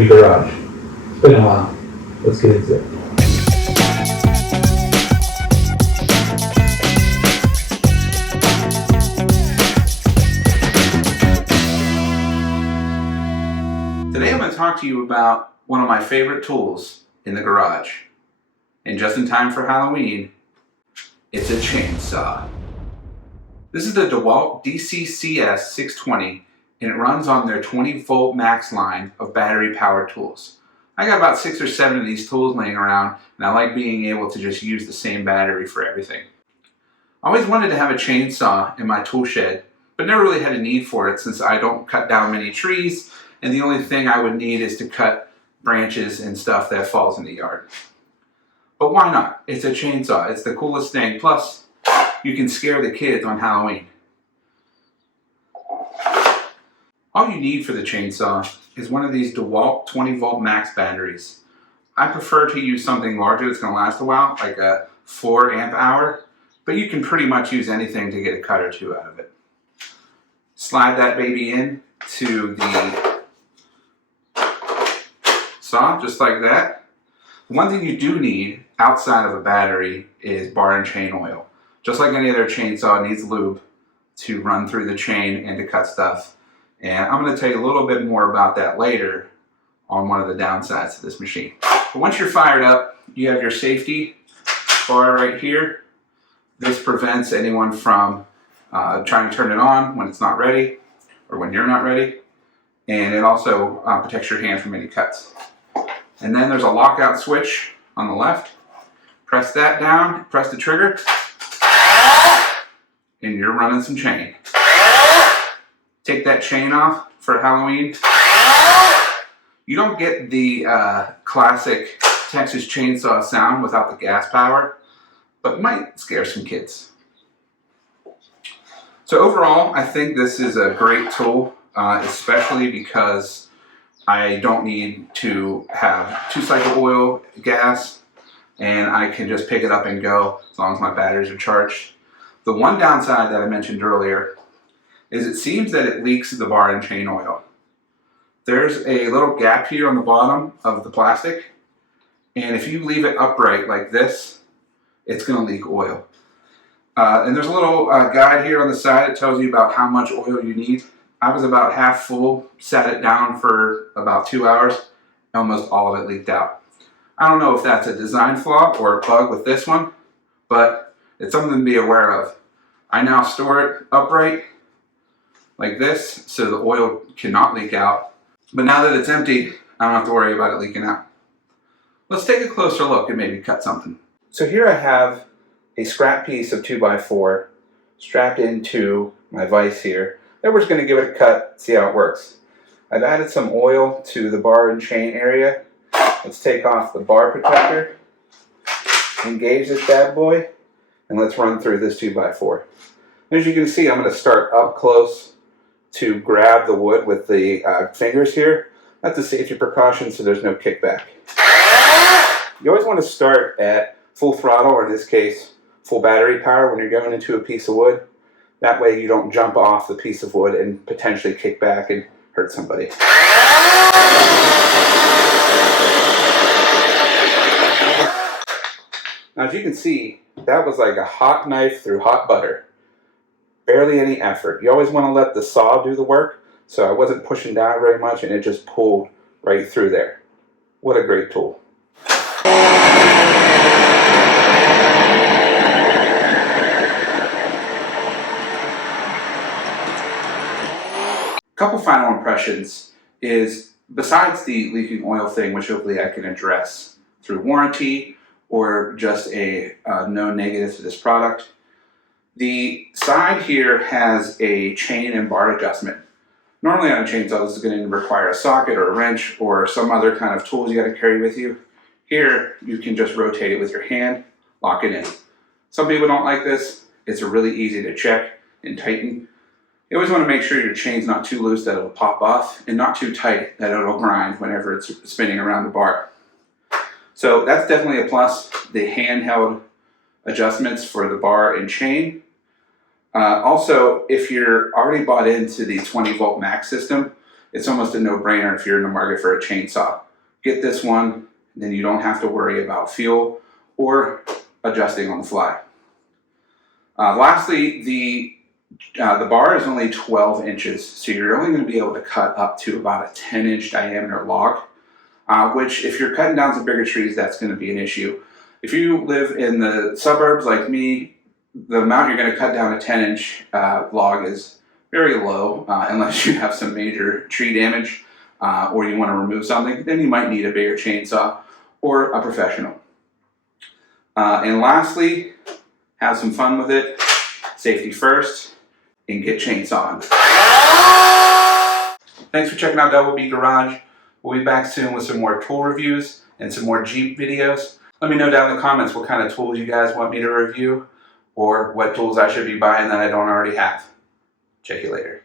Trophy Garage. It's been a while. Let's get into it. Today I'm going to talk to you about one of my favorite tools in the garage. And just in time for Halloween, it's a chainsaw. This is the DeWalt Dc Cs620, and it runs on their 20-volt max line of battery-powered tools. I got about 6 or 7 of these tools laying around, and I like being able to just use the same battery for everything. I always wanted to have a chainsaw in my tool shed, but never really had a need for it since I don't cut down many trees, and the only thing I would need is to cut branches and stuff that falls in the yard. But why not? It's a chainsaw. It's the coolest thing. Plus, you can scare the kids on Halloween. All you need for the chainsaw is one of these DeWalt 20-volt max batteries. I prefer to use something larger that's going to last a while, like a 4 amp hour, but you can pretty much use anything to get a cut or two out of it. Slide that baby in to the saw, just like that. One thing you do need outside of a battery is bar and chain oil. Just like any other chainsaw, it needs lube to run through the chain and to cut stuff. And I'm going to tell you a little bit more about that later on one of the downsides to this machine. But once you're fired up, you have your safety bar right here. This prevents anyone from trying to turn it on when it's not ready or when you're not ready. And it also protects your hand from any cuts. And then there's a lockout switch on the left. Press that down, press the trigger, and you're running some chain. Take that chain off for Halloween. You don't get the classic Texas chainsaw sound without the gas power, but it might scare some kids. So overall, I think this is a great tool, especially because I don't need to have 2-cycle oil, gas, and I can just pick it up and go as long as my batteries are charged. The one downside that I mentioned earlier is it seems that it leaks the bar and chain oil. There's a little gap here on the bottom of the plastic, and if you leave it upright like this, it's going to leak oil. And there's a little guide here on the side that tells you about how much oil you need. I was about half full, sat it down for about 2 hours, almost all of it leaked out. I don't know if that's a design flaw or a bug with this one, but it's something to be aware of. I now store it upright like this so the oil cannot leak out. But now that it's empty, I don't have to worry about it leaking out. Let's take a closer look and maybe cut something. So here I have a scrap piece of 2x4 strapped into my vise here. Then we're just going to give it a cut, see how it works. I've added some oil to the bar and chain area. Let's take off the bar protector, engage this bad boy, and let's run through this 2x4. As you can see, I'm going to start up close to grab the wood with the fingers here. That's a safety precaution so there's no kickback. You always want to start at full throttle, or in this case, full battery power when you're going into a piece of wood. That way you don't jump off the piece of wood and potentially kick back and hurt somebody. Now as you can see, that was like a hot knife through hot butter. Barely any effort. You always want to let the saw do the work, so I wasn't pushing down very much and it just pulled right through there. What a great tool. Couple final impressions is, besides the leaking oil thing, which hopefully I can address through warranty or just a no negative to this product, the side here has a chain and bar adjustment. Normally on a chainsaw this is going to require a socket or a wrench or some other kind of tools you got to carry with you. Here you can just rotate it with your hand, lock it in. Some people don't like this. It's really easy to check and tighten. You always want to make sure your chain's not too loose that it'll pop off and not too tight that it'll grind whenever it's spinning around the bar. So that's definitely a plus. The handheld adjustments for the bar and chain. Also, if you're already bought into the 20-volt max system, it's almost a no-brainer if you're in the market for a chainsaw. Get this one, then you don't have to worry about fuel or adjusting on the fly. Lastly, the bar is only 12 inches, so you're only going to be able to cut up to about a 10-inch diameter log, which if you're cutting down some bigger trees, that's going to be an issue. If you live in the suburbs like me, the amount you're going to cut down a 10-inch log is very low, unless you have some major tree damage or you want to remove something. Then you might need a bigger chainsaw or a professional. And lastly, have some fun with it. Safety first, and get chainsawing. Thanks for checking out Double B Garage. We'll be back soon with some more tool reviews and some more Jeep videos. Let me know down in the comments what kind of tools you guys want me to review or what tools I should be buying that I don't already have. Check you later.